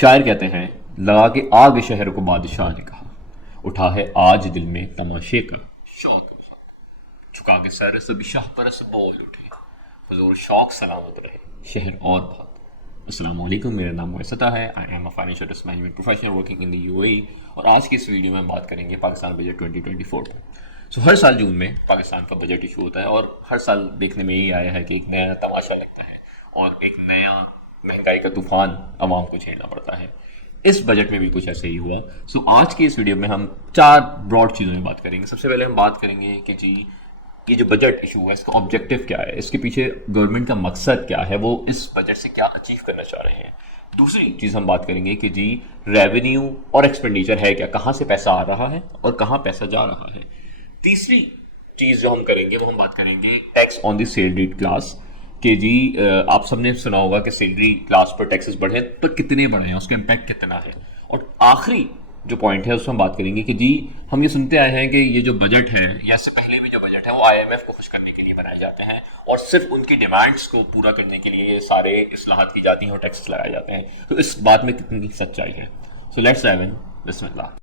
शायर कहते हैं, लगा के आग शहर को बादशाह ने कहा, उठा है आज दिल में तमाशे का शौक। झुका के सर सभी शाह परस बोल उठे, हुजूर शौक सलामत रहे, शहर और भाग। अस्सलाम वालेकुम, मेरा नाम वैसता है। I am a financial risk management professional working in the UAE और आज की इस वीडियो में बात करेंगे पाकिस्तान बजट 2024 पर। हर साल जून में पाकिस्तान का बजट इशू होता है और हर साल देखने में यही आया है कि एक नया तमाशा लगता है और एक नया महंगाई का तूफान आवाम को झेलना पड़ता है। इस बजट में भी कुछ ऐसे ही हुआ। आज की इस वीडियो में हम 4 ब्रॉड चीज़ों में बात करेंगे। सबसे पहले हम बात करेंगे कि जी ये जो बजट इशू है इसका ऑब्जेक्टिव क्या है, इसके पीछे गवर्नमेंट का मकसद क्या है, वो इस बजट से क्या अचीव करना चाह रहे हैं। दूसरी चीज़ हम बात करेंगे कि जी रेवेन्यू और एक्सपेंडिचर है क्या, कहाँ से पैसा आ रहा है और कहाँ पैसा जा रहा है। तीसरी चीज़ जो हम करेंगे वो हम बात करेंगे tax on the salaried class कि जी आप सबने सुना होगा कि सैलरी क्लास पर टैक्सेस बढ़े तो कितने बढ़े हैं, उसका इम्पैक्ट कितना है। और आखिरी जो पॉइंट है उसमें हम बात करेंगे कि जी हम ये सुनते आए हैं कि ये जो बजट है या इससे पहले भी जो बजट है वो आईएमएफ को खुश करने के लिए बनाए जाते हैं और सिर्फ उनकी डिमांड्स को पूरा करने के लिए ये सारे इस्लाहात की जाती हैं और टैक्सेस लगाए जाते हैं। तो इस बात में कितनी सच्चाई है। So let's dive in, Bismillah.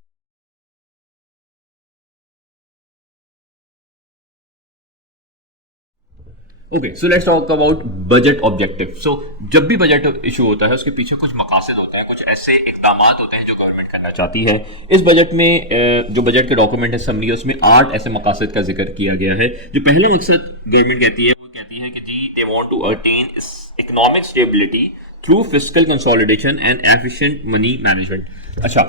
Okay, so let's talk about budget objective. जब भी बजट इशू होता है उसके पीछे कुछ मकासद होते हैं, कुछ ऐसे इकदाम होते हैं जो गवर्नमेंट करना चाहती है। इस बजट में जो बजट के डॉक्यूमेंट है समरी, उसमें 8 ऐसे मकासद का जिक्र किया गया है। जो पहला मकसद गवर्नमेंट कहती है वो कहती है कि जी they want to attain economic stability through fiscal consolidation and efficient money management. अच्छा,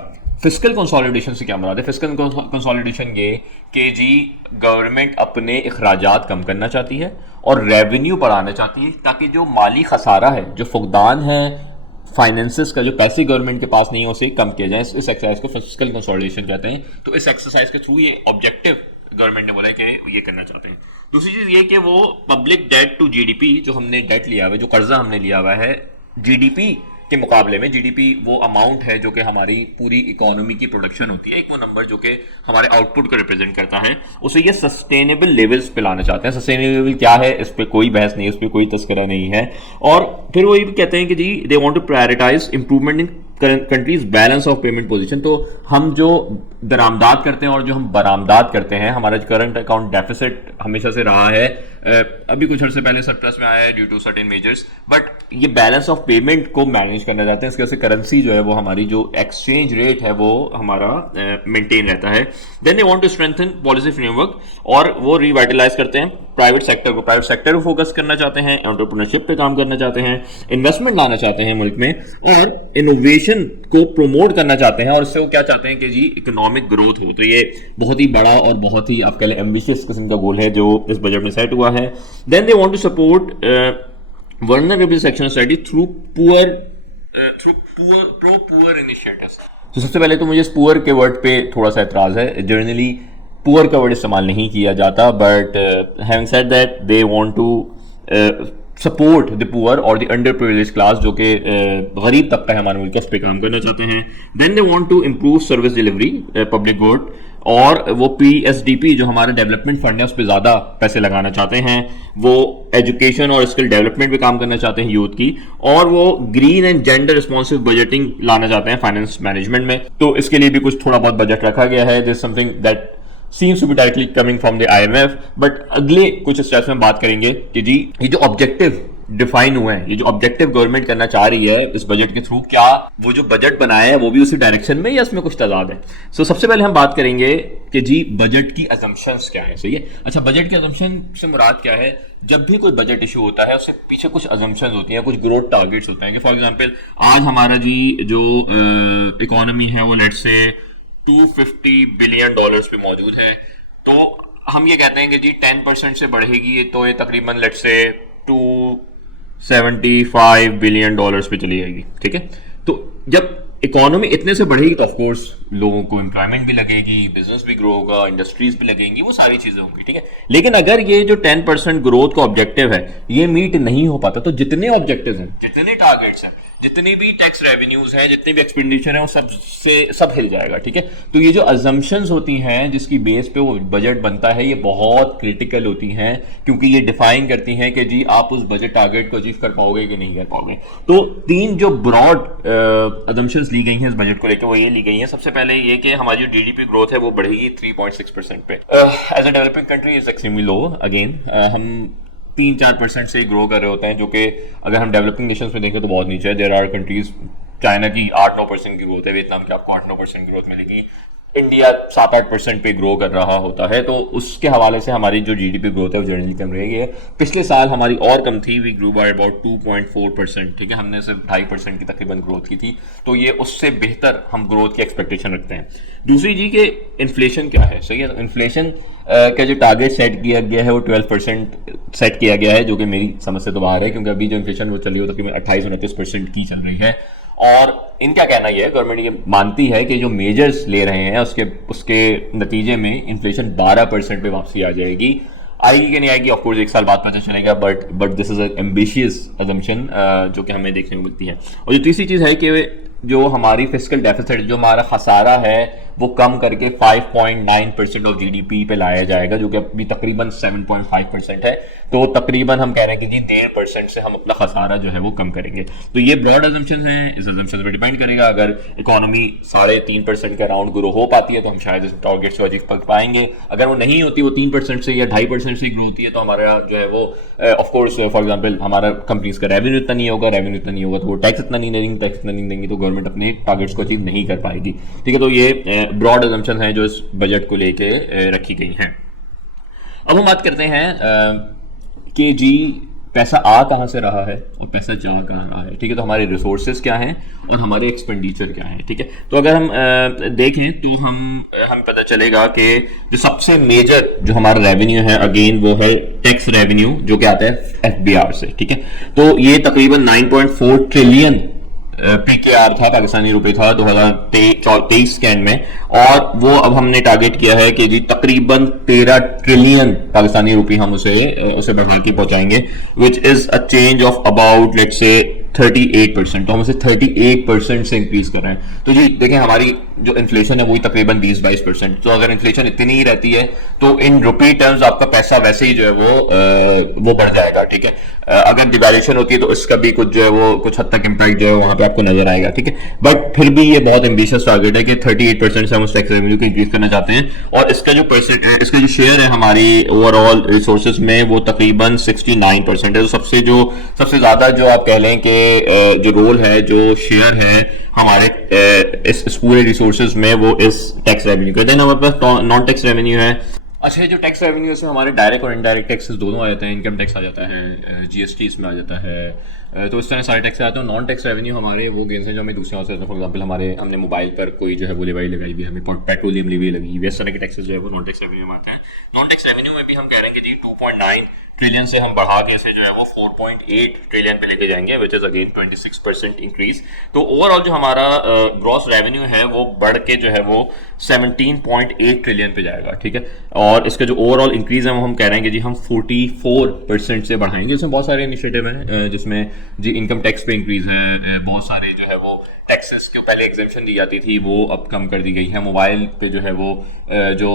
फिस्कल कंसोलिडेशन से क्या मुराद है? फिस्कल कंसोलिडेशन ये कि जी गवर्नमेंट अपने अखराजात कम करना चाहती है और रेवेन्यू बढ़ाना चाहती है ताकि जो माली खसारा है, जो फुकदान है फाइनेंसेस का, जो पैसे गवर्नमेंट के पास नहीं है उसे कम किया जाए। इस एक्सरसाइज को फिस्कल कंसोलिडेशन कहते हैं। तो इस एक्सरसाइज के थ्रू ये ऑब्जेक्टिव गवर्नमेंट ने बोला कि ये करना चाहते हैं। दूसरी चीज ये कि वो पब्लिक डेट टू जीडीपी, जो हमने डेट लिया हुआ है, जो कर्जा हमने लिया हुआ है जीडीपी के मुकाबले में, जीडीपी वो अमाउंट है जो कि हमारी पूरी इकोनॉमी की प्रोडक्शन होती है, एक वो नंबर जो कि हमारे आउटपुट को रिप्रेजेंट करता है, उसे ये सस्टेनेबल लेवल्स पे लाना चाहते हैं। सस्टेनेबल क्या है, इस पे कोई बहस नहीं, इस पे कोई तस्करा नहीं है। और फिर वो ये भी कहते हैं कि जी they want to prioritise improvement in countries balance of payment position. तो हम जो दरामदाद करते हैं और जो हम बरामदाद करते हैं, हमारा जो करंट अकाउंट डेफिसिट हमेशा से रहा है, अभी कुछ अर्से पहले सरप्लस में आया है due to certain measures, but ये बैलेंस ऑफ पेमेंट को मैनेज करना चाहते हैं। इसकी वजह से करेंसी जो है वो हमारी जो एक्सचेंज रेट है वो हमारा मेंटेन रहता है। Then they want to strengthen policy framework और वो रिवाइटलाइज करते हैं प्राइवेट सेक्टर को फोकस करना चाहते हैं, एंटरप्रेन्योरशिप पे काम करना चाहते हैं, इन्वेस्टमेंट लाना चाहते हैं मुल्क में और इनोवेशन को प्रमोट करना चाहते हैं। और इससे वो क्या चाहते हैं कि जी इकोनॉमिक ग्रोथ हो। तो ये बहुत ही बड़ा और बहुत ही आप कह लें एम्बिशियस किस्म का गोल है जो इस बजट में सेट हुआ है। Then they want to support vulnerable section of society through poor initiatives. तो सबसे पहले तो मुझे इस पुअर के वर्ड पे थोड़ा सा एतराज है। जनरली पुअर का वर्ड इस्तेमाल नहीं किया जाता, but having said that they want to support the poor और द अंडर प्रिविलेज क्लास, जो कि गरीब तबका है हमारे मुल्क का, उस पर काम करना चाहते हैं। Then they want to improve service delivery public good और वो पीएसडीपी जो हमारा डेवलपमेंट फंड है उस पर ज़्यादा पैसे लगाना चाहते हैं। वो एजुकेशन और स्किल डेवलपमेंट पे काम करना चाहते हैं यूथ की, और वो green and gender responsive budgeting लाना चाहते हैं फाइनेंस मैनेजमेंट में। तो इसके लिए भी कुछ थोड़ा बहुत बजट रखा गया है। This something that seems to be directly coming from the IMF, but अगले कुछ स्टेप्स में बात करेंगे कि जी ये जो ऑब्जेक्टिव डिफाइन हुए हैं, ये जो ऑब्जेक्टिव गवर्नमेंट करना चाह रही है इस बजट के थ्रू, क्या वो जो बजट बनाया है वो भी उसी डायरेक्शन में या इसमें कुछ तजाद है। सबसे पहले हम बात करेंगे कि जी बजट की अजम्पशंस क्या है। सही है। अच्छा, बजट की अजम्पशन से मुराद क्या है? जब भी कोई बजट इशू होता है उससे पीछे कुछ अजम्पशंस होती हैं, कुछ ग्रोथ टारगेट्स होते हैं कि फॉर एग्जांपल आज हमारा जी जो इकोनॉमी है वो लेट्स से $250 बिलियन पे मौजूद है। तो हम ये कहते हैं कि जी 10% से बढ़ेगी तो ये तकरीबन लेट्स से $275 बिलियन पे चली जाएगी। ठीक है। तो जब इकोनॉमी इतने से बढ़ेगी तो ऑफकोर्स लोगों को एम्प्लॉयमेंट भी लगेगी, बिजनेस भी ग्रो होगा, इंडस्ट्रीज भी लगेंगी, वो सारी चीजें होंगी। ठीक है। लेकिन अगर ये जो 10% ग्रोथ का ऑब्जेक्टिव है ये मीट नहीं हो पाता तो जितने ऑब्जेक्टिव्स हैं, जितने टारगेट्स हैं, जितनी भी टैक्स रेवेन्यूज हैं, जितने भी एक्सपेंडिचर हैं, वो सब हिल जाएगा। ठीक है, तो ये जो अजम्पशंस होती हैं जिसकी बेस पे वो बजट बनता है, ये बहुत क्रिटिकल होती हैं, क्योंकि ये डिफाइन करती हैं कि जी आप उस बजट टारगेट को अचीव कर पाओगे कि नहीं कर पाओगे। तो तीन जो ब्रॉड अजम्पशंस ली गई हैं इस बजट को लेकर, वो ये ली गई हैं। सबसे पहले ये कि हमारी जो जीडीपी ग्रोथ है वो बढ़ेगी 3.6% पे। As a developing country is extremely low. Again हम 3-4% से ग्रो कर रहे होते हैं, जो कि अगर हम डेवलपिंग नेशंस में देखें तो बहुत नीचे है। देयर आर कंट्रीज, चाइना की 8-9% की ग्रोथ है, वियतनाम की आपको 8-9% की ग्रोथ मिलेगी, इंडिया 7-8% पे ग्रो कर रहा होता है। तो उसके हवाले से हमारी जो जीडीपी ग्रोथ है वो जनरली कम रहेगी है। पिछले साल हमारी और कम थी, वी ग्रो बाय अबाउट 2.4%। ठीक है, हमने सिर्फ 2.5% की तकरीबन ग्रोथ की थी, तो ये उससे बेहतर हम ग्रोथ की एक्सपेक्टेशन रखते हैं। दूसरी जी कि इन्फ्लेशन क्या है, सही है। तो इन्फ्लेशन का जो टारगेट सेट किया गया है वो 12% सेट किया गया है, जो कि मेरी समझ से तो बाहर है, क्योंकि अभी जो इन्फ्लेशन वो चली है वो तकरीबन 28-29% की चल रही है। और इनका कहना यह है, गवर्नमेंट ये मानती है कि जो मेजर्स ले रहे हैं उसके नतीजे में इन्फ्लेशन 12% पे वापसी आ जाएगी। आएगी कि नहीं आएगी ऑफकोर्स एक साल बाद पता चलेगा, but this is ambitious assumption जो कि हमें देखने को मिलती है। और जो तीसरी चीज़ है कि जो हमारी फिस्कल डेफिसिट, जो हमारा खसारा है, वो कम करके 5.9% ऑफ जीडीपी पे लाया जाएगा, जो कि अभी तकरीबन 7.5% है। तो तकरीबन हम कह रहे हैं कि जी 1.5% से हम अपना खसारा जो है वो कम करेंगे। तो ये ब्रॉड अजम्पशन है, इस अजम्पशन पर डिपेंड करेगा। अगर इकोनॉमी 3.5% के अराउंड ग्रो हो पाती है तो हम शायद इस टारगेट को अचीव कर पाएंगे। अगर वो नहीं होती, वो 3% से या 2.5% से ग्रो होती है, तो हमारा जो है वो ऑफकोर्स फॉर एग्जाम्पल हमारा कंपनीज का रेवेन्यू इतना नहीं होगा, तो वो टैक्स इतना नहीं देंगे, टैक्स इतना नहीं देंगे, तो गवर्नमेंट अपने टारगेट्स को अचीव नहीं कर पाएगी। ठीक है, तो ये ब्रॉड अजम्पशन है जो इस बजट को लेके रखी गई हैं। अब हम बात करते हैं कि जी पैसा आ कहाँ से रहा है और पैसा जा कहाँ रहा है। ठीक है, तो हमारे रिसोर्सेज क्या हैं और हमारे एक्सपेंडिचर क्या है। ठीक है, तो अगर हम देखें तो हम पता चलेगा कि जो सबसे मेजर जो हमारा रेवेन्यू है, अगेन वो है टैक्स रेवेन्यू, जो कि आता है एफबीआर से। ठीक है, तो ये तकरीबन 9.4 ट्रिलियन पीकेआर था, पाकिस्तानी रुपए था 2023 के एंड में, और वो अब हमने टारगेट किया है कि जी तकरीबन 13 ट्रिलियन पाकिस्तानी रुपए हम उसे बढ़ा के पहुंचाएंगे, which is a change of about let's say 38%। तो हम उसे 38% से इंक्रीज कर रहे हैं। तो जी देखें, हमारी जो इन्फ्लेशन है वही तकरीबन 20-22%। तो अगर इन्फ्लेशन इतनी ही रहती है तो इन रुपी टर्म्स आपका पैसा वैसे ही जो है वो बढ़ जाएगा। ठीक है, अगर डिवैल्यूएशन होती है तो इसका भी कुछ जो है वो कुछ हद तक इम्पैक्ट जो है वहां पे आपको नजर आएगा। ठीक है, बट फिर भी ये बहुत एम्बिशियस टारगेट है कि 38% से हम उस टैक्स रेवेन्यू को इंक्रीज करना चाहते हैं, और इसका जो शेयर है हमारी ओवरऑल रिसोर्सेज में वो तकरीबन 69% है। तो सबसे ज्यादा जो आप कह लें कि जो रोल है, जो शेयर है हमारे इस पूरे रिसोर्सेज में, वो इस टैक्स रेवेन्यू का। देन हमारे पास नॉन टैक्स रेवेन्यू है। अच्छा, जो टैक्स रेवेन्यू इसमें हमारे डायरेक्ट और इनडायरेक्ट टैक्सेस दोनों आ जाते हैं। इनकम टैक्स आ जाता है, जीएसटी इसमें आ जाता है, तो इस तरह सारे टैक्स आते हैं। नॉन टैक्स रेवेन्यू हमारे वो गेन्स हैं जो हमें दूसरे से, फॉर एग्जांपल हमने मोबाइल पर कोई जो है वो लेवाई लगाई हुई है, हमें पेट्रोलियम लेवी लगी हुई है, इस तरह के टैक्सेस जो है वो नॉन टैक्स रेवेन्यू में आते हैं। नॉन टैक्स रेवेन्यू में भी हम कह रहे हैं कि जी 2.9 ट्रिलियन से हम बढ़ा के इसे जो है वो 4.8 ट्रिलियन पे लेके जाएंगे, विच इज अगेन 26% इंक्रीज। तो ओवरऑल जो हमारा ग्रॉस रेवेन्यू है वो बढ़ के जो है वो 17.8 ट्रिलियन पे जाएगा। ठीक है, और इसका जो ओवरऑल इंक्रीज है वो हम कह रहे हैं कि जी हम 44% से बढ़ाएंगे। इसमें बहुत सारे इनिशिएटिव हैं, जिसमें जी इनकम टैक्स पे इंक्रीज है, बहुत सारे जो है वो टैक्सेस को पहले एग्जेम्पशन दी जाती थी वो अब कम कर दी गई है, मोबाइल पे जो है वो जो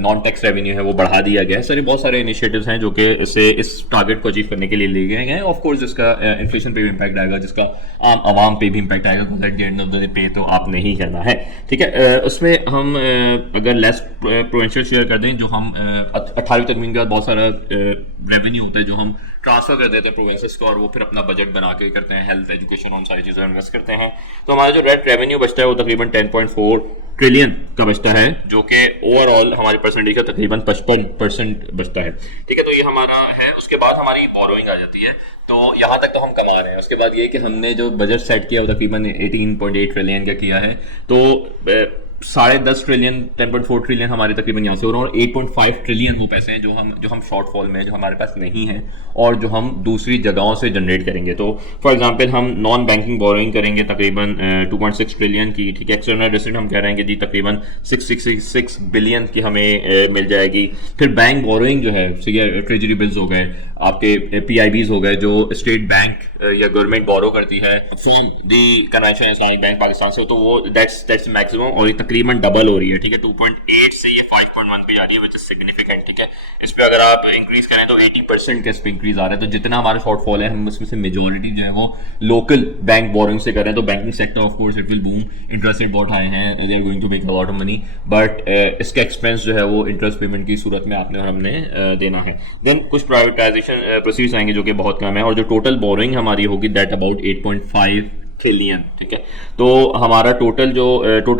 नॉन टैक्स रेवेन्यू है वो बढ़ा दिया गया है। सारे बहुत सारे इनिशिएटिव्स हैं जो कि इस टारगेट को अचीव करने के लिए लिए गए हैं। ऑफ कोर्स जिसका इन्फ्लेशन पे भी इम्पैक्ट आएगा, जिसका आम आवाम पे भी इम्पैक्ट आएगा, because at the end of the day पे तो आपने ही करना है। ठीक है, उसमें हम अगर लेस प्रोविंशियल शेयर कर दें, जो हम 18वीं तरमीम के बाद बहुत सारा रेवेन्यू होता है जो हम ट्रांसफर कर देते हैं प्रोविंसेस को, और वो फिर अपना बजट बना के करते हैं, हेल्थ, एजुकेशन, उन सारी चीज़ों में इन्वेस्ट करते हैं। तो हमारा जो रेट रेवेन्यू बचता है वो तकरीबन 10.4 ट्रिलियन का बचता है, जो कि ओवरऑल हमारी परसेंटेज का तकरीबन 55% बचता है। ठीक है, तो ये हमारा है। उसके बाद हमारी बोरोइंग आ जाती है, तो यहाँ तक तो हम कमा रहे हैं। उसके बाद ये कि हमने जो बजट सेट किया वो तकरीबन 18.8 ट्रिलियन का किया है। तो 10.5 ट्रिलियन 10.4 ट्रिलियन हमारे तकरीबन यहाँ से हो रहा है, और 8.5 ट्रिलियन वो पैसे हैं जो हम शॉर्टफॉल में, जो हमारे पास नहीं है और जो हम दूसरी जगहों से जनरेट करेंगे। तो फॉर एग्जांपल हम नॉन बैंकिंग बोरोइंग करेंगे तकरीबन 2.6 ट्रिलियन की, ठीक है। एक्सटर्नल रेसिडेंट हम कह रहे हैं कि जी तकरीबन 666 बिलियन की हमें मिल जाएगी। फिर बैंक बोरोइंग जो है, ट्रेजरी बिल्स हो गए, आपके PIBs हो गए जो स्टेट बैंक या गवर्नमेंट बोरो करती है from the conventional Islamic bank Pakistan से, तो वो दैट्स मैक्सिमम, और ये तकरीबन डबल हो रही है, ठीक है। 2.8 से ये 5.1 पे जा रही है, विच इज सिग्निफिकेंट, ठीक है। इस पे अगर आप इंक्रीज करें तो 80% का इस पे इंक्रीज आ रहा है। तो जितना हमारा शॉर्टफॉल है, हम उसमें से मेजोरिटी जो है वो लोकल बैंक बोरिंग से कर रहे हैं। तो banking sector of course it will boom, interest rate बहुत हाई हैं, they are going to make a lot of money, but इसका एक्सपेंस जो है वो इंटरेस्ट पेमेंट की सूरत में आपने और हमने देना है। देन कुछ प्राइवेटाइजेशन प्रोसीड्स आएंगे जो कि बहुत कम है, और जो टोटल बोरिंग हमारी होगी दैट अबाउट 8.5 ट्रिलियन, ठीक है। तो हमारा टोटल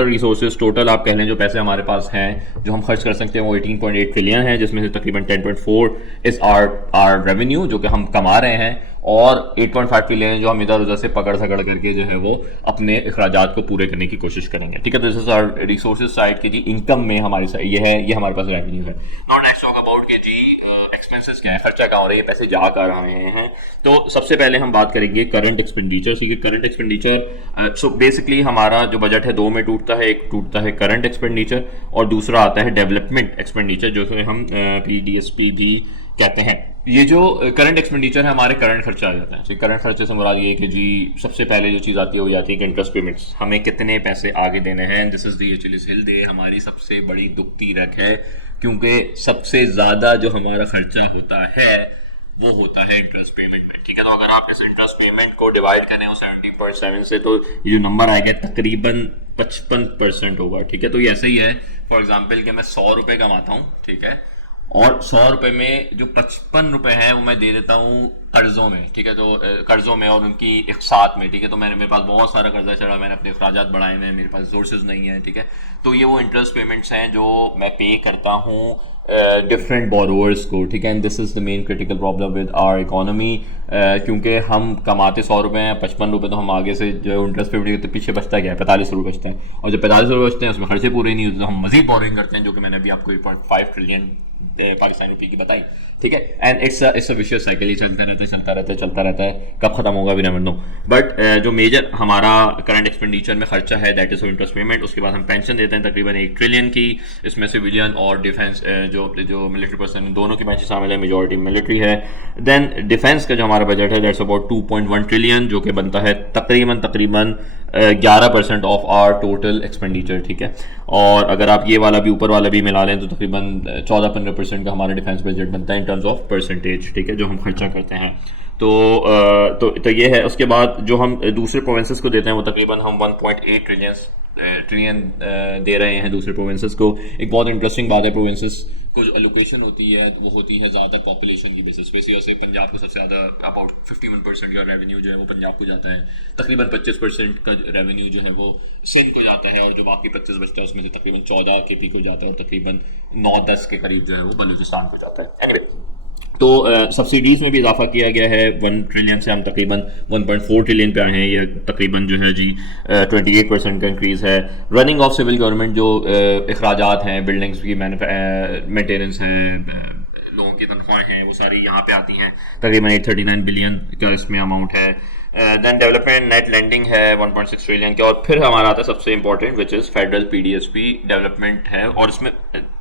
रिसोर्सेज, टोटल आप कह लें जो पैसे हमारे पास हैं जो हम खर्च कर सकते हैं वो 18.8 ट्रिलियन है, जिसमें से तकरीबन 10.4 इज आर रेवेन्यू जो कि हम कमा रहे हैं, और 8.5 ट्रिलियन जो हम इधर उधर से पकड़ सकड़ करके जो है वो अपने अखराजात को पूरे करने की कोशिश करेंगे, ठीक है। तो this is our resources side की जी, इनकम में हमारी ये हमारे पास रेवेन्यू है। नाउ लेट्स टॉक अबाउट के जी एक्सपेंसेस क्या है, खर्चा कहाँ हो रहा है, पैसे जा कर रहे हैं। तो सबसे पहले हम बात करेंगे करंट एक्सपेंडिचर, ठीक है। करंट एक्सपेंडिचर, सो बेसिकली हमारा जो बजट है दो में टूटता है, एक टूटता है करंट एक्सपेंडिचर और दूसरा आता है डेवलपमेंट एक्सपेंडिचर, जो हम PDSP भी कहते हैं। ये जो करंट एक्सपेंडिचर है हमारे करंट खर्चा आ जाता है। करंट खर्चे से मुराद ये है कि जी सबसे पहले जो चीज़ आती है वो आती है कि इंटरेस्ट पेमेंट्स, हमें कितने पैसे आगे देने हैं। दिस इज दी एचएलएस हिल दे, हमारी सबसे बड़ी दुखती रख है, क्योंकि सबसे ज़्यादा जो हमारा खर्चा होता है वो होता है इंटरेस्ट पेमेंट में, ठीक है। तो अगर आप इस इंटरेस्ट पेमेंट को डिवाइड करें 70.7 से, तो ये जो नंबर आएगा तकरीबन 55% होगा, ठीक है। तो ये ऐसे ही है, फॉर एग्जाम्पल कि मैं 100 रुपये कमाता हूँ, ठीक है, और 100 रुपये में जो 55 रुपये हैं वो मैं दे देता हूँ कर्जों में, ठीक है। तो कर्जों में और उनकी एक साथ में, ठीक है। तो मेरे पास बहुत सारा कर्जा चढ़ा, मैंने अपने अखराजात बढ़ाए हैं, मेरे पास रिसोर्सेज नहीं है, ठीक है। तो ये वो इंटरेस्ट पेमेंट्स हैं जो मैं पे करता हूँ डिफरेंट बोरोवर्स को, ठीक है। And this is the main critical problem with our economy, क्योंकि हम कमाते 100 रुपये हैं, 55 रुपये तो हम आगे से जो इंटरेस्ट पेमेंट तो पीछे बचता क्या है, 45 रुपये बचता है, और जब 45 रुपये बचते हैं उसमें खर्चे पूरे नहीं होते, तो हम मजीद बोरिंग करते हैं, जो कि मैंने अभी आपको 8.5 ट्रिलियन पाकिस्तानी रुपये की बताई, ठीक है। And it's a vicious cycle, ये चलता रहता है, कब खत्म होगा भी नेवर नो। बट जो मेजर हमारा करंट एक्सपेंडिचर में खर्चा है दैट इज इंटरेस्ट पेमेंट। उसके बाद हम पेंशन देते हैं तकरीबन 1 ट्रिलियन की, इसमें सिविलियन और डिफेंस जो मिलिट्री पर्सन दोनों की पेंशन शामिल है, मेजॉरिटी मिलिट्री है। देन डिफेंस का जो हमारा बजट है दैट्स अबाउट 2.1 ट्रिलियन, जो कि बनता है तकरीबन 11% ऑफ आवर टोटल एक्सपेंडिचर, ठीक है। और अगर आप ये वाला भी ऊपर वाला भी मिला लें तो तकरीबन 14-15% का हमारा डिफेंस बजट बनता है इन टर्म्स ऑफ परसेंटेज, ठीक है, जो हम खर्चा करते हैं। तो ये है। उसके बाद जो हम दूसरे प्रोविंसेस को देते हैं वो तकरीबन हम 1.8 ट्रिलियन दे रहे हैं दूसरे प्रोविंसेस को। एक बहुत इंटरेस्टिंग बात है, प्रोविंसेस को जो एलोकेशन होती है वो होती है ज़्यादा पॉपुलेशन की बेसिस पे। जैसे पंजाब को सबसे ज़्यादा अबाउट 51% का रेवेन्यू जो है वो पंजाब को जाता है, तकरीबन 25% का रेवेन्यू जो है वो सिंध को जाता है, और जो बाकी 25 बचता है उसमें से तकरीबन 14 KP को जाता है, और तकरीबन 9-10 के करीब जो है वो बलूचिस्तान को जाता है। एनीवे, तो सब्सिडीज़ में भी इजाफा किया गया है, 1 ट्रिलियन से हम तकरीबन 1.4 ट्रिलियन पे आए हैं। ये तकरीबन जो है जी 28% का इंक्रीज़ है। रनिंग ऑफ सिविल गवर्नमेंट जो अखराजात हैं, बिल्डिंग्स की मेंटेनेंस हैं, लोगों की तनख्वाहें हैं, वो सारी यहाँ पे आती हैं। तकरीबन 839 बिलियन का इसमें अमाउंट है। देन डेवलपमेंट नेट लैंडिंग है 1.6 ट्रिलियन के, और फिर हमारा आता है सबसे important which is federal PDSP development है, और इसमें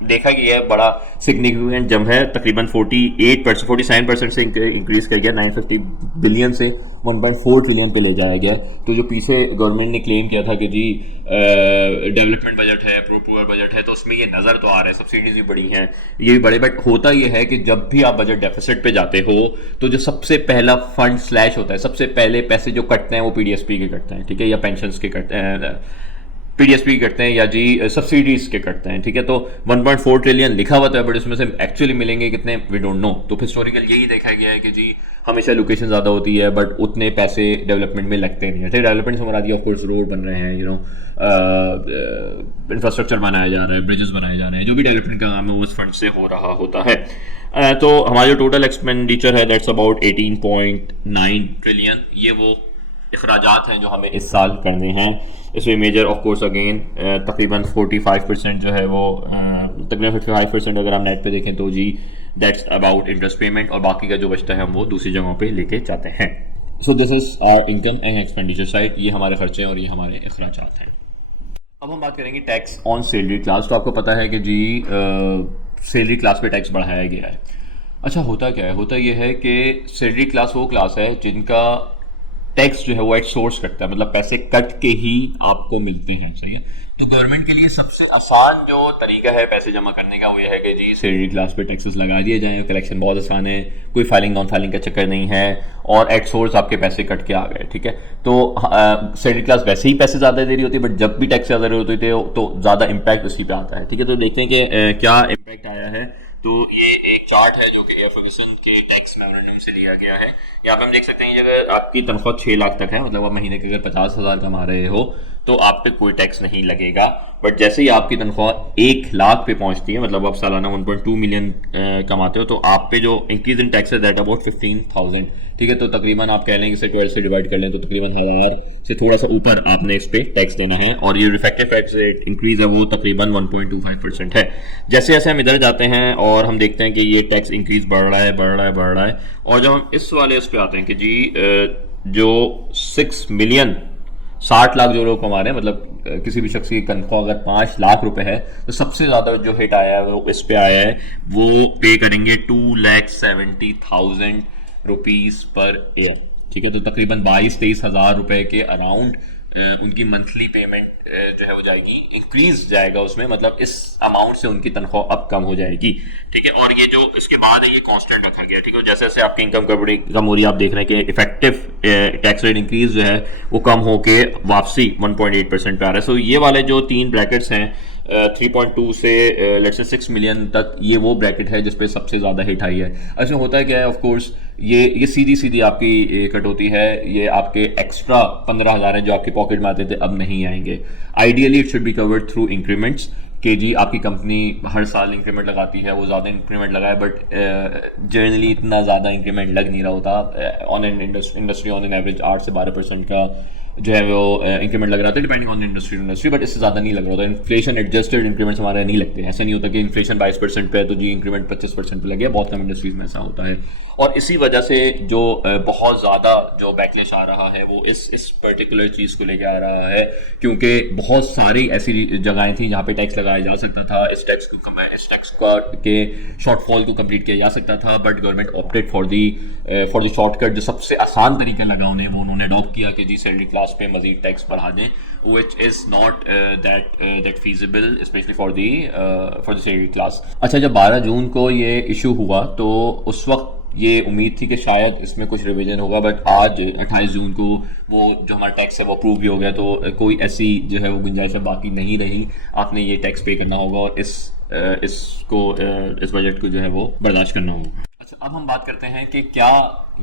देखा गया है बड़ा सिग्निफिकेंट जंप है, तकरीबन 47% से इंक्रीज कर गया, 950 बिलियन से 1.4 ट्रिलियन पे ले जाया गया। तो जो पीछे गवर्नमेंट ने क्लेम किया था कि जी डेवलपमेंट बजट है, पुअर बजट है, तो उसमें ये नज़र तो आ रहा है, सब्सिडीज भी बड़ी हैं, ये भी बड़े, बट होता ये है कि जब भी आप बजट डेफिसिट पे जाते हो तो जो सबसे पहला फंड स्लैश होता है, सबसे पहले पैसे जो कटते हैं वो PDSP के कटते हैं, ठीक है, या पेंशंस के कटते हैं, PDSP करते हैं, या जी सब्सिडीज के करते हैं, ठीक है। तो 1.4 ट्रिलियन लिखा हुआ था, बट इसमें से एक्चुअली मिलेंगे कितने वी डोंट नो। तो हिस्टोरिकल यही देखा गया है कि जी हमेशा लोकेशन ज़्यादा होती है बट उतने पैसे डेवलपमेंट में लगते नहीं है, ठीक है। डेवलपमेंट से मुराद ऑफ कोर्स रोड बन रहे हैं, इंफ्रास्ट्रक्चर बनाया जा रहा है, ब्रिजेस बनाए जा रहे हैं, जो भी डेवलपमेंट का काम है वो उस फंड से हो रहा होता है। तो हमारा जो टोटल एक्सपेंडिचर है दैट्स अबाउट 18.9 ट्रिलियन, ये वो अखराजात हैं जो हमें इस साल करने हैं। इसमें मेजर ऑफ कोर्स अगेन तकरीबन 45% जो है वो तकरीबन 55% अगर हम नेट पे देखें तो जी दैट्स अबाउट इंटरेस्ट पेमेंट, और बाकी का जो बचता है हम वो दूसरी जगहों पे लेके जाते हैं। So this is our income and expenditure side, ये हमारे खर्चे हैं और ये हमारे अखराजात हैं। अब हम बात करेंगे टैक्स ऑन सैलरी क्लास। तो आपको पता है कि जी सैलरी क्लास पे टैक्स बढ़ाया गया है। अच्छा, होता क्या है, होता यह है कि सैलरी क्लास वो क्लास है जिनका टैक्स जो है वो एट सोर्स कटता है, मतलब पैसे कट के ही आपको मिलते हैं। सही। तो गवर्नमेंट के लिए सबसे आसान जो तरीका है पैसे जमा करने का वो ये है कि जी सैलरी क्लास पे टैक्सेस लगा दिए जाएं, कलेक्शन बहुत आसान है, कोई फाइलिंग नॉन फाइलिंग का चक्कर नहीं है, और एट सोर्स आपके पैसे कट के आ गए। ठीक है। तो सैलरी क्लास वैसे ही पैसे ज़्यादा दे रही होती है, बट जब भी टैक्स ज़्यादा दे रही होती है तो ज़्यादा इम्पैक्ट उसी पे आता है। ठीक है। तो देखते हैं कि क्या इम्पैक्ट आया है। तो ये एक चार्ट है जो कि फर्गसन के टैक्स मेमोरेंडम से लिया गया है। यहाँ पे हम देख सकते हैं अगर आपकी तनख्वाह 6 लाख तक है, मतलब आप महीने के अगर 50,000 कमा रहे हो तो आप पे कोई टैक्स नहीं लगेगा। बट जैसे ही आपकी तनख्वाह 1 लाख पे पहुंचती है, मतलब आप सालाना 1.2 मिलियन कमाते हो, तो आप पे जो इंक्रीज इन टैक्स है दैट अबाउट 15,000। ठीक है। तो तकरीबन आप कह लें इसे 12 से डिवाइड कर लें तो तकरीबन 1000 से थोड़ा सा ऊपर आपने इस पे टैक्स देना है, और ये इफेक्टिव टैक्स रेट इंक्रीज है वो तकरीबन 1.25% है। जैसे जैसे हम इधर जाते हैं और हम देखते हैं कि ये टैक्स इंक्रीज बढ़ रहा है, बढ़ रहा है, बढ़ रहा है, और जब हम इस वाले उस पे आते हैं कि जी जो 6 मिलियन 60 लाख जो लोग कमा रहे हैं, मतलब किसी भी शख्स की तनख्वाह अगर 5 लाख रुपए है तो सबसे ज्यादा जो हिट आया है वो इस पे आया है, वो पे करेंगे 2,70,000 रुपीज पर ईयर। ठीक है। तो तकरीबन 22-23 हज़ार रुपए के अराउंड उनकी मंथली पेमेंट जो है वो जाएगी, इंक्रीज जाएगा उसमें, मतलब इस अमाउंट से उनकी तनख्वाह अब कम हो जाएगी। ठीक है। और ये जो इसके बाद है ये कांस्टेंट रखा गया। ठीक है। जैसे जैसे आपकी इनकम कम हो रही है, आप देख रहे हैं कि इफेक्टिव टैक्स रेट इंक्रीज जो है वो कम होके वापसी 1.8% पे आ रहा है। सो ये वाले जो 3 ब्रैकेट्स हैं 3.2 से लेट्स से 6 मिलियन तक, ये वो ब्रैकेट है जिसपे सबसे ज्यादा हिट आई है। इसमें होता है क्या है, ऑफ कोर्स ये सीधी सीधी आपकी कटौती है, ये आपके एक्स्ट्रा 15,000 है जो आपकी पॉकेट में आते थे अब नहीं आएंगे। Ideally it should be covered through increments, कि जी आपकी कंपनी हर साल इंक्रीमेंट लगाती है, वो ज़्यादा इंक्रीमेंट लगाए, बट जनरली इतना ज़्यादा इंक्रीमेंट लग नहीं रहा होता। On an industry on an average 8 से 12% का जो है वो इंक्रीमेंट लग रहा था, डिपेंडिंग ऑन इंडस्ट्री, बट इससे ज़्यादा नहीं लग रहा होता। इन्फ्लेशन एडजस्टेड इंक्रीमेंट्स हमारे नहीं लगते। ऐसा नहीं होता कि इन्फ्लेशन 22% पे है तो जी इंक्रीमेंट 25% पे लगे, बहुत कम इंडस्ट्रीज में ऐसा होता है। और इसी वजह से जो बहुत ज़्यादा जो बैकलेश आ रहा है वो इस पर्टिकुलर चीज़ को लेके आ रहा है, क्योंकि बहुत सारी ऐसी जगहें थी जहाँ पे टैक्स लगाया जा सकता था, इस टैक्स के शॉर्टफॉल को कंप्लीट किया जा सकता था, but government opted for the shortcut. जो सबसे आसान तरीका लगा उन्हें, वो उन्होंने अडॉप्ट किया कि जी सैलरी क्लास पे मजीद टैक्स बढ़ा दें, which is not that feasible especially for the salary class। अच्छा, जब 12 जून को ये इशू हुआ तो उस वक्त ये उम्मीद थी कि शायद इसमें कुछ रिवीजन होगा, बट आज 28 जून को वो जो हमारा टैक्स है वो अप्रूव भी हो गया, तो कोई ऐसी जो है वो गुंजाइश बाकी नहीं रही। आपने ये टैक्स पे करना होगा और इस बजट को जो है वो बर्दाश्त करना होगा। अच्छा, अब हम बात करते हैं कि क्या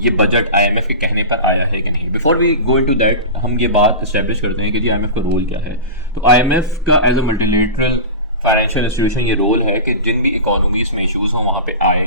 ये बजट आईएमएफ के कहने पर आया है कि नहीं। Before we go into that हम ये बात इस्टेब्लिश करते हैं कि जी आईएमएफ का रोल क्या है। तो आईएमएफ का as a multilateral financial institution ये रोल है कि जिन भी इकोनॉमीज में इश्यूज हों वहाँ पे आए,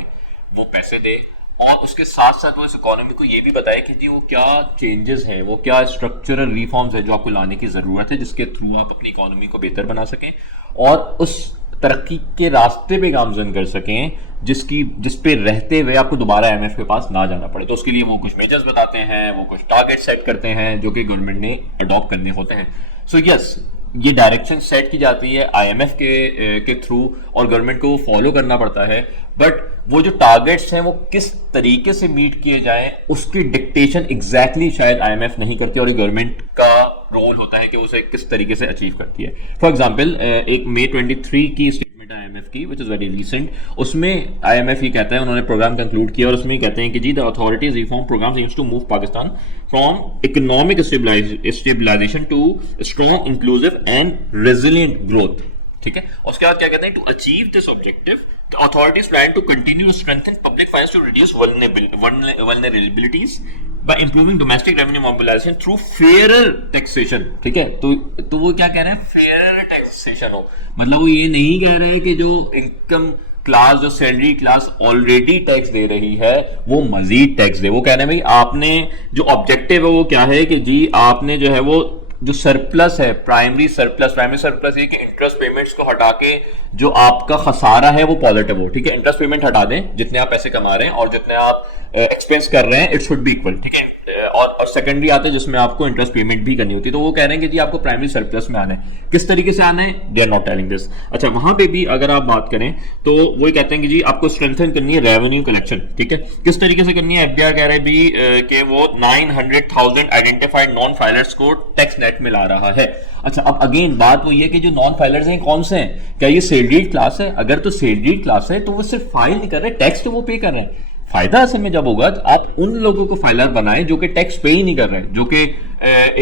वो पैसे दे, और उसके साथ साथ वो इस इकोनॉमी को ये भी बताए कि जी वो क्या चेंजेस हैं, वो क्या स्ट्रक्चरल रिफॉर्म्स है जो आपको लाने की ज़रूरत है, जिसके थ्रू आप अपनी इकोनॉमी को बेहतर बना सकें और उस तरक्की के रास्ते पे गामजन कर सकें जिस पे रहते हुए आपको दोबारा आईएमएफ के पास ना जाना पड़े। तो उसके लिए वो कुछ मेजर्स बताते हैं, वो कुछ टारगेट सेट करते हैं जो कि गवर्नमेंट ने अडॉप्ट करने होते हैं। सो यस, ये डायरेक्शन सेट की जाती है आईएमएफ के थ्रू और गवर्नमेंट को फॉलो करना पड़ता है, बट वो जो टारगेट्स हैं वो किस तरीके से मीट किए जाएं उसकी डिक्टेशन एग्जैक्टली शायद आईएमएफ नहीं करती, और गवर्नमेंट का रोल होता है कि उसे किस तरीके से अचीव करती है। फॉर एग्जांपल एक मई 23 की स्टेटमेंट आईएमएफ की विच इज वेरी रिसेंट, उसमें आईएमएफ ये कहता है, उन्होंने प्रोग्राम कंक्लूड किया और उसमें कहते हैं कि जी the authorities reform programmes aims to move Pakistan from economic stabilisation to strong inclusive and resilient growth. ठीक है। उसके बाद क्या कहते हैं, to achieve this objective the authorities plan to continue to strengthen public finance to reduce vulnerabilities by improving domestic revenue mobilization through fairer taxation। ठीक है। तो वो क्या कह रहे हैं, fairer taxation हो, मतलब वो ये नहीं कह रहे हैं कि जो इनकम क्लास, जो सैलरी क्लास ऑलरेडी टैक्स दे रही है, वो मजीद टैक्स दे। वो कह रहे हैं भाई आपने जो ऑब्जेक्टिव है वो क्या है कि जी आपने जो है वो जो सरप्लस है, प्राइमरी सरप्लस ये कि इंटरेस्ट पेमेंट्स को हटा के जो आपका खसारा है वो पॉजिटिव हो, ठीक है। इंटरेस्ट पेमेंट हटा दें, जितने आप पैसे कमा रहे हैं और जितने आप एक्सपेंस कर रहे हैं, इट शुड बी इक्वल, ठीक है। और सेकेंडरी आते हैं जिसमें आपको इंटरेस्ट पेमेंट भी करनी होती है। तो वो कह रहे हैं कि जी आपको प्राइमरी सरप्लस में आना है। किस तरीके से आना है, they are not telling this. अच्छा, वहां पे भी अगर आप बात करें तो वो कहते हैं कि जी आपको स्ट्रेंथन करनी है रेवेन्यू कलेक्शन, ठीक है। किस तरीके से करनी है, एफबीआर कह रहे भी कि वो 900,000 आइडेंटिफाइड नॉन फाइलर्स को टैक्स नेट में ला रहा है। अच्छा, अब अगेन बात वही है कि जो नॉन फाइलर्स हैं कौन से हैं, क्या ये सैलरीड क्लास है? अगर तो सैलरीड क्लास है तो वो सिर्फ फाइल नहीं कर रहे, टैक्स तो वो पे कर रहे हैं। फायदा असल में जब होगा तो आप उन लोगों को फाइलर बनाएं जो कि टैक्स पे ही नहीं कर रहे हैं, जो कि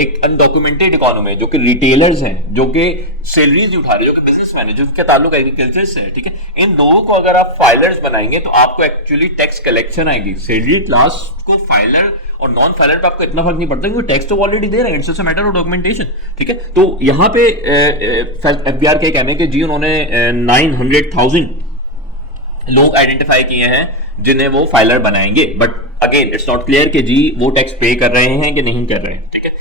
एक अनडॉक्यूमेंटेड इकोनॉमी है, जो कि रिटेलर्स हैं, जो कि सैलरीज नहीं उठा रहे, जो कि बिजनेसमैन है, जिनका ताल्लुक एग्रीकल्चर से है, ठीक है। इन लोगों को अगर आप फाइलर्स बनाएंगे तो आपको एक्चुअली टैक्स कलेक्शन आएगी। सैलरी क्लास को फाइलर और नॉन फाइलर पे आपको इतना फर्क नहीं पड़ता क्योंकि टैक्स तो ऑलरेडी दे रहे हैं, it's just a matter of documentation, ठीक है। तो यहाँ पे एफबीआर के कहने के जी उन्होंने 900,000 लोग आइडेंटिफाई किए हैं जिन्हें वो फाइलर बनाएंगे, but again it's not clear कि जी वो टैक्स पे कर रहे हैं कि नहीं कर रहे हैं, ठीक है।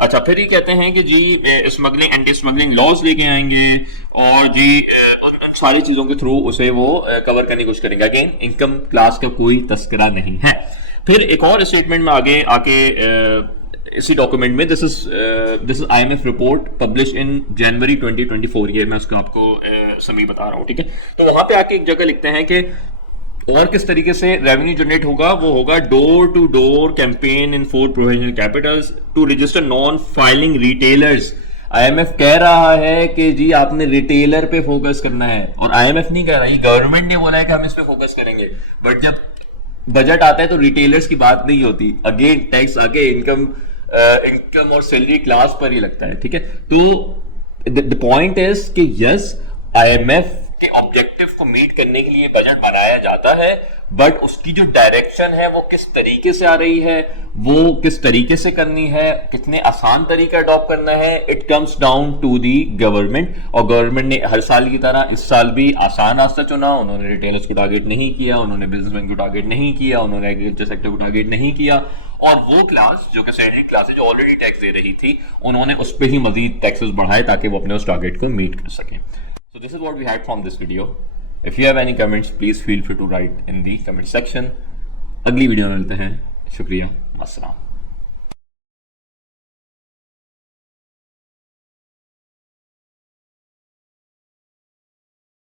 अच्छा, फिर ये कहते हैं कि जी स्मगलिंग, एंटी स्मगलिंग लॉज लेके आएंगे और जी उन सारी चीजों के थ्रू उसे वो कवर करने की कोशिश करेंगे। अगेन इनकम क्लास का कोई तस्करा नहीं है। फिर एक और स्टेटमेंट में आगे आके इसी डॉक्यूमेंट में this is IMF report publish in January 2024, ये मैं उसको आपको समय बता रहा हूँ, ठीक है। तो वहां पे आके एक जगह लिखते हैं कि और किस तरीके से रेवेन्यू जनरेट होगा, वो होगा door to door campaign in 4 provincial capitals to register non filing retailers. IMF कह रहा है कि जी आपने रिटेलर पे फोकस करना है, और IMF नहीं कह रहा, ये गवर्नमेंट ने बोला है कि हम इस पे फोकस करेंगे, बट जब बजट आता है तो रिटेलर्स की बात नहीं होती। अगेन टैक्स आके इनकम और सैलरी क्लास पर ही लगता है, ठीक है। तो द पॉइंट इज कि यस IMF के ऑब्जेक्टिव को मीट करने के लिए बजट बनाया जाता है, बट उसकी जो डायरेक्शन है वो किस तरीके से आ रही है, वो किस तरीके से करनी है, कितने आसान तरीका अडॉप्ट करना है, it comes down to the government. और गवर्नमेंट ने हर साल की तरह इस साल भी आसान रास्ता चुना। उन्होंने रिटेलर्स को टारगेट नहीं किया, उन्होंने बिजनेसमैन को टारगेट नहीं किया, उन्होंने एग्रीकल्चर सेक्टर को टारगेट नहीं किया, और वो क्लास जो कि सैलरी क्लास है जो ऑलरेडी टैक्स दे रही थी, उन्होंने उस पर ही मजीद टैक्सेस बढ़ाए ताकि वो अपने उस टारगेट को मीट कर सकें। So this is what we had from this video. If you have any comments, please feel free to write in the comment section. अगली वीडियो में मिलते हैं। शुक्रिया, अस्सलाम।